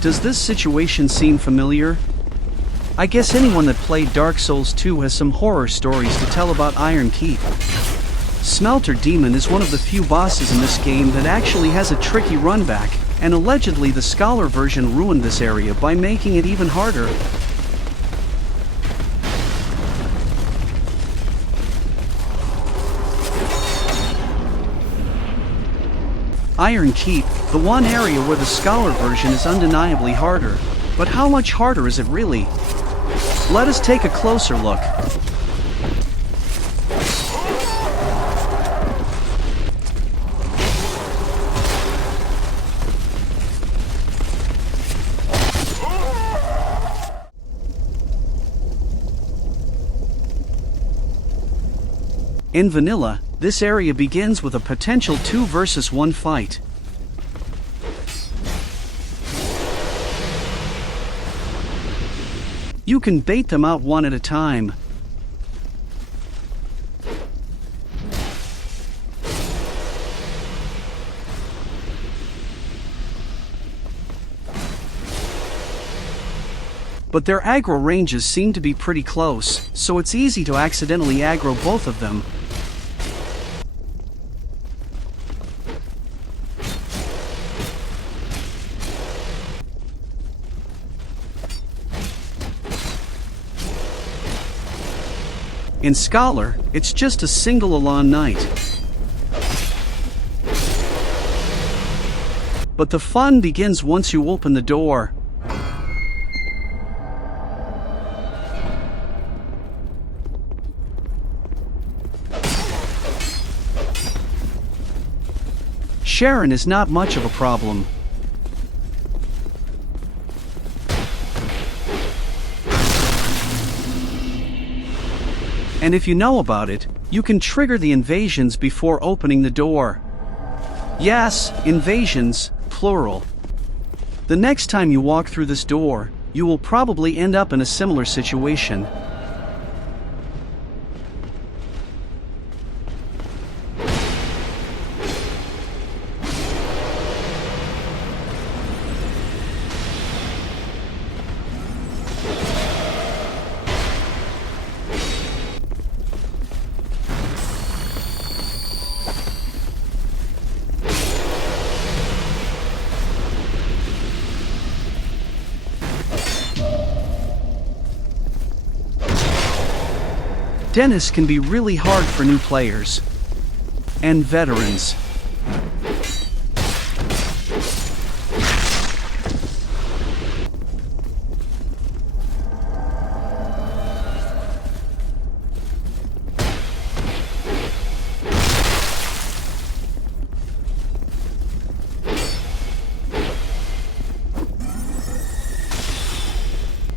Does this situation seem familiar? I guess anyone that played Dark Souls 2 has some horror stories to tell about Iron Keep. Smelter Demon is one of the few bosses in this game that actually has a tricky runback, and allegedly the Scholar version ruined this area by making it even harder. Iron Keep, the one area where the Scholar version is undeniably harder. But how much harder is it really? Let us take a closer look. In vanilla, this area begins with a potential 2 versus 1 fight. You can bait them out one at a time. But their aggro ranges seem to be pretty close, so it's easy to accidentally aggro both of them. In Scholar, it's just a single Elan Knight. But the fun begins once you open the door. Sharon is not much of a problem. And if you know about it, you can trigger the invasions before opening the door. Yes, invasions, plural. The next time you walk through this door, you will probably end up in a similar situation. Dennis can be really hard for new players and veterans.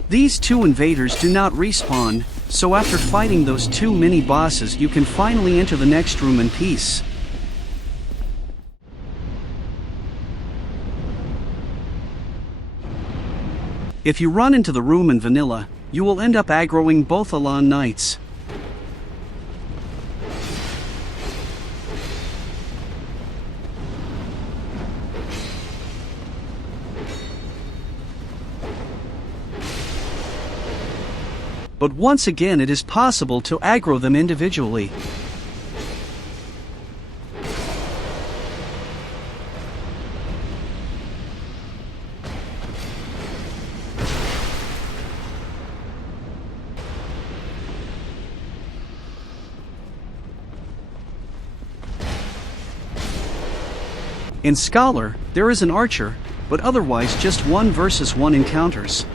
These two invaders do not respawn, so after fighting those 2 mini-bosses you can finally enter the next room in peace. If you run into the room in vanilla, you will end up aggroing both Elan Knights. But once again it is possible to aggro them individually. In Scholar, there is an archer, but otherwise just 1 versus 1 encounters.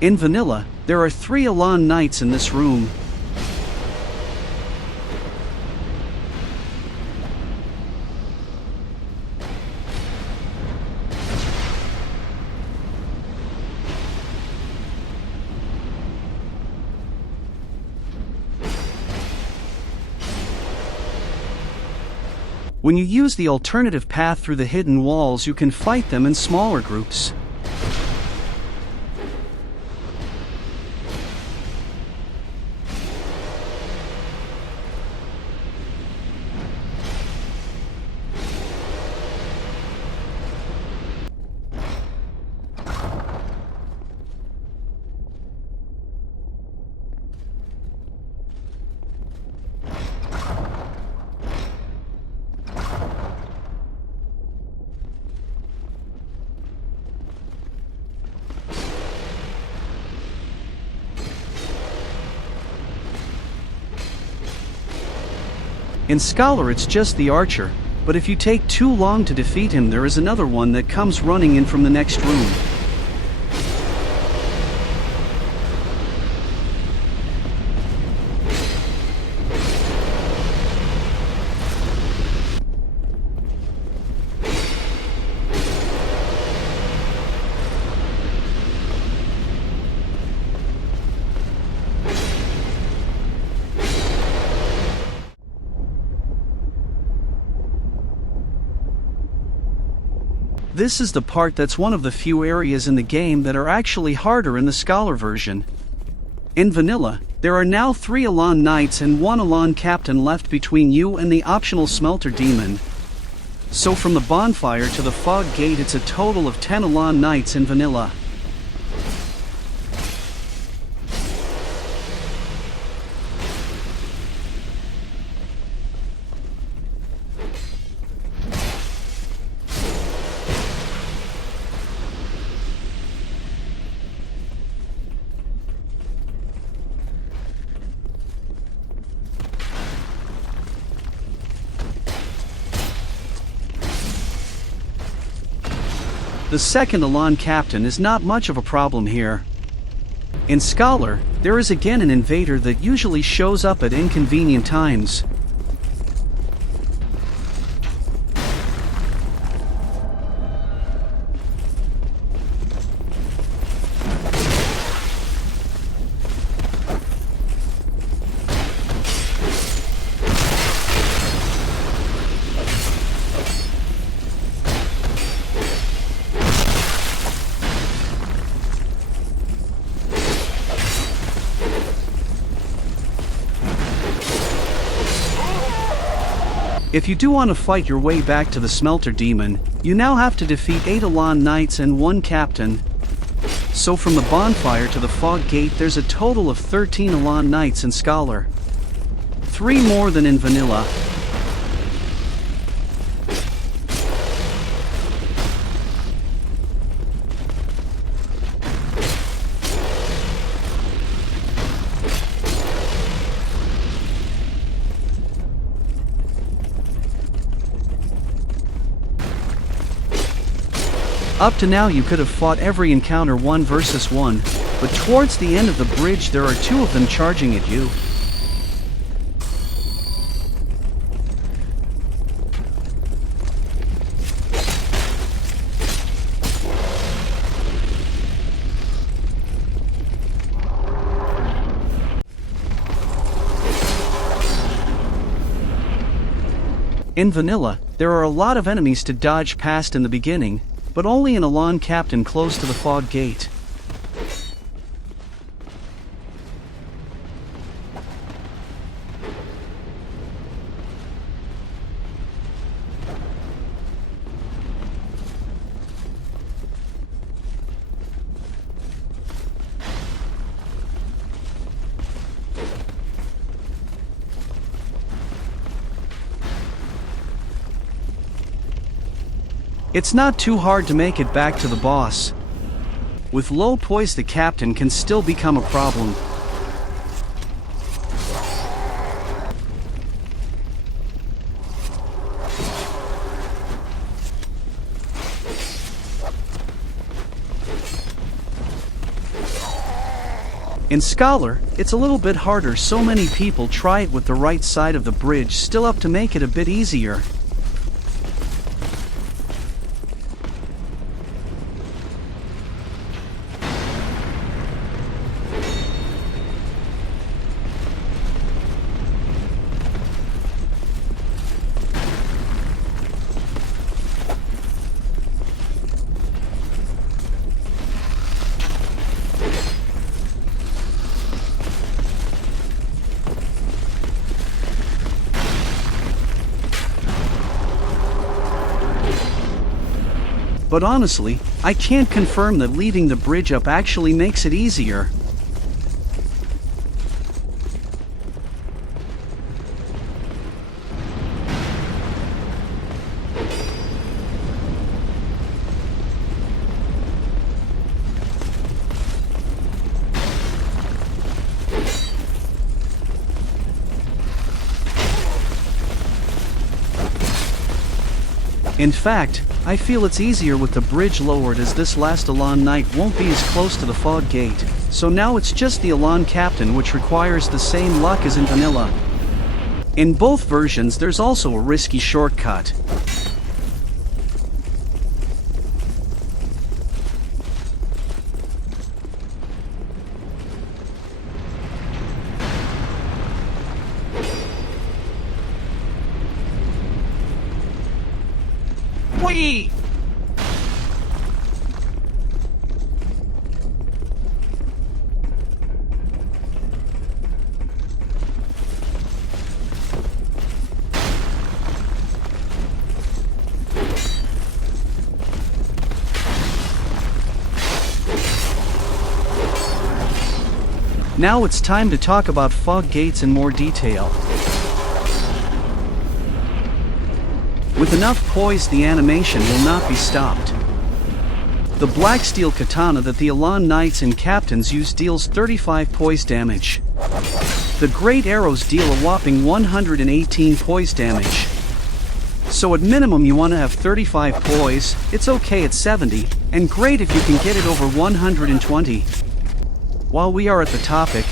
In vanilla, there are 3 Elan Knights in this room. When you use the alternative path through the hidden walls, you can fight them in smaller groups. In Scholar it's just the archer, but if you take too long to defeat him, there is another one that comes running in from the next room. This is the part that's one of the few areas in the game that are actually harder in the Scholar version. In Vanilla, there are now 3 Elan Knights and 1 Elan Captain left between you and the optional Smelter Demon. So from the bonfire to the fog gate it's a total of 10 Elan Knights in Vanilla. The second Elan Captain is not much of a problem here. In Scholar, there is again an invader that usually shows up at inconvenient times. If you do want to fight your way back to the Smelter Demon, you now have to defeat 8 Elan Knights and 1 Captain. So from the bonfire to the fog gate there's a total of 13 Elan Knights in Scholar. 3 more than in Vanilla. Up to now you could have fought every encounter 1 versus 1, but towards the end of the bridge there are 2 of them charging at you. In Vanilla, there are a lot of enemies to dodge past in the beginning, but only an Elan Captain close to the fog gate. It's not too hard to make it back to the boss. With low poise the captain can still become a problem. In Scholar, it's a little bit harder, so many people try it with the right side of the bridge still up to make it a bit easier. But honestly, I can't confirm that leaving the bridge up actually makes it easier. In fact, I feel it's easier with the bridge lowered, as this last Elan Knight won't be as close to the fog gate, so now it's just the Elan Captain, which requires the same luck as in vanilla. In both versions there's also a risky shortcut. Whee! Now it's time to talk about fog gates in more detail. With enough poise, the animation will not be stopped. The black steel katana that the Elan Knights and Captains use deals 35 poise damage. The great arrows deal a whopping 118 poise damage. So at minimum you want to have 35 poise, it's okay at 70, and great if you can get it over 120. While we are at the topic,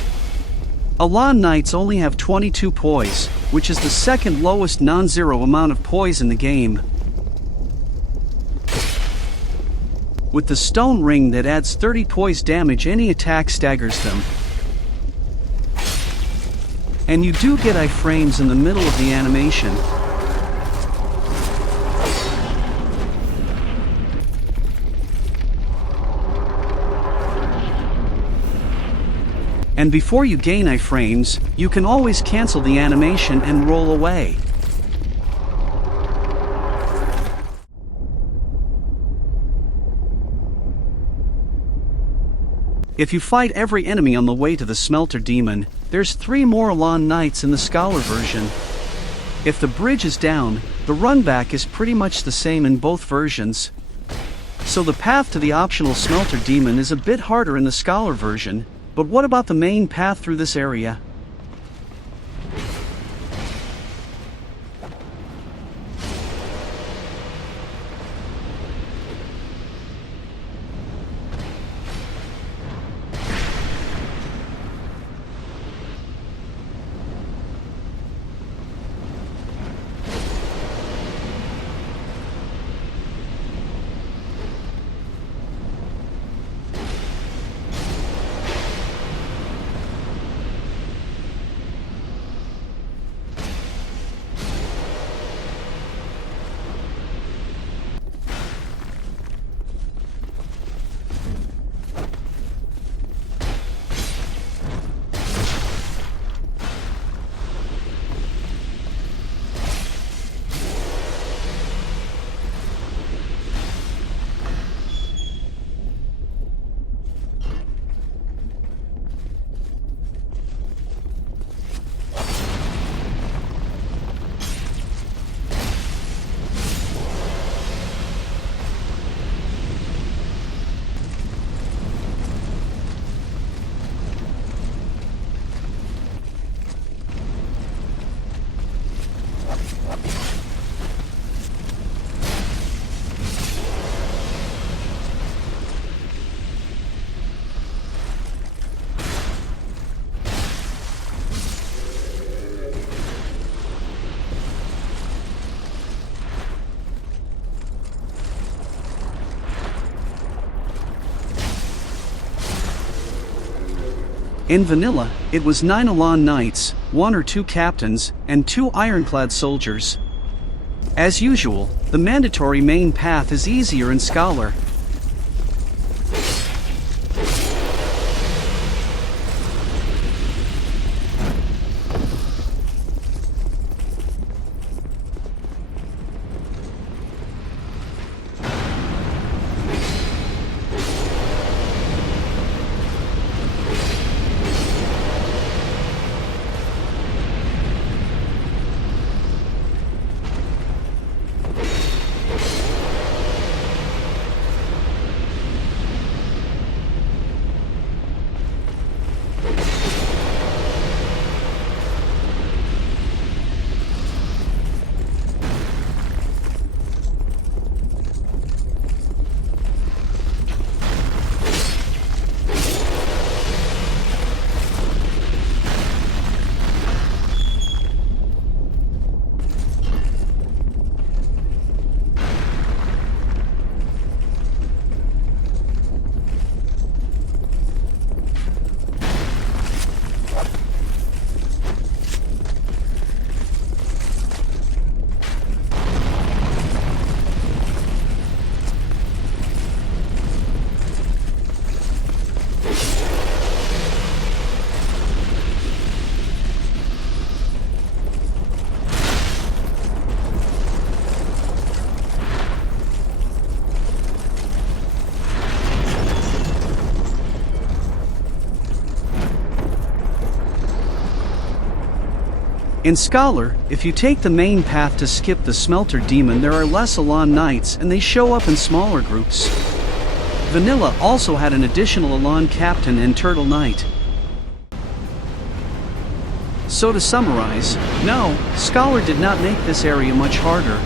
Elan Knights only have 22 poise, which is the second lowest non-zero amount of poise in the game. With the stone ring that adds 30 poise damage, any attack staggers them. And you do get iframes in the middle of the animation. And before you gain iframes, you can always cancel the animation and roll away. If you fight every enemy on the way to the Smelter Demon, there's 3 more Elan Knights in the Scholar version. If the bridge is down, the runback is pretty much the same in both versions. So the path to the optional Smelter Demon is a bit harder in the Scholar version. But what about the main path through this area? In vanilla, it was 9 Elan Knights, 1 or 2 Captains, and 2 ironclad soldiers. As usual, the mandatory main path is easier in Scholar. In Scholar, if you take the main path to skip the Smelter Demon, there are less Elan Knights and they show up in smaller groups. Vanilla also had an additional Elan Captain and Turtle Knight. So to summarize, no, Scholar did not make this area much harder,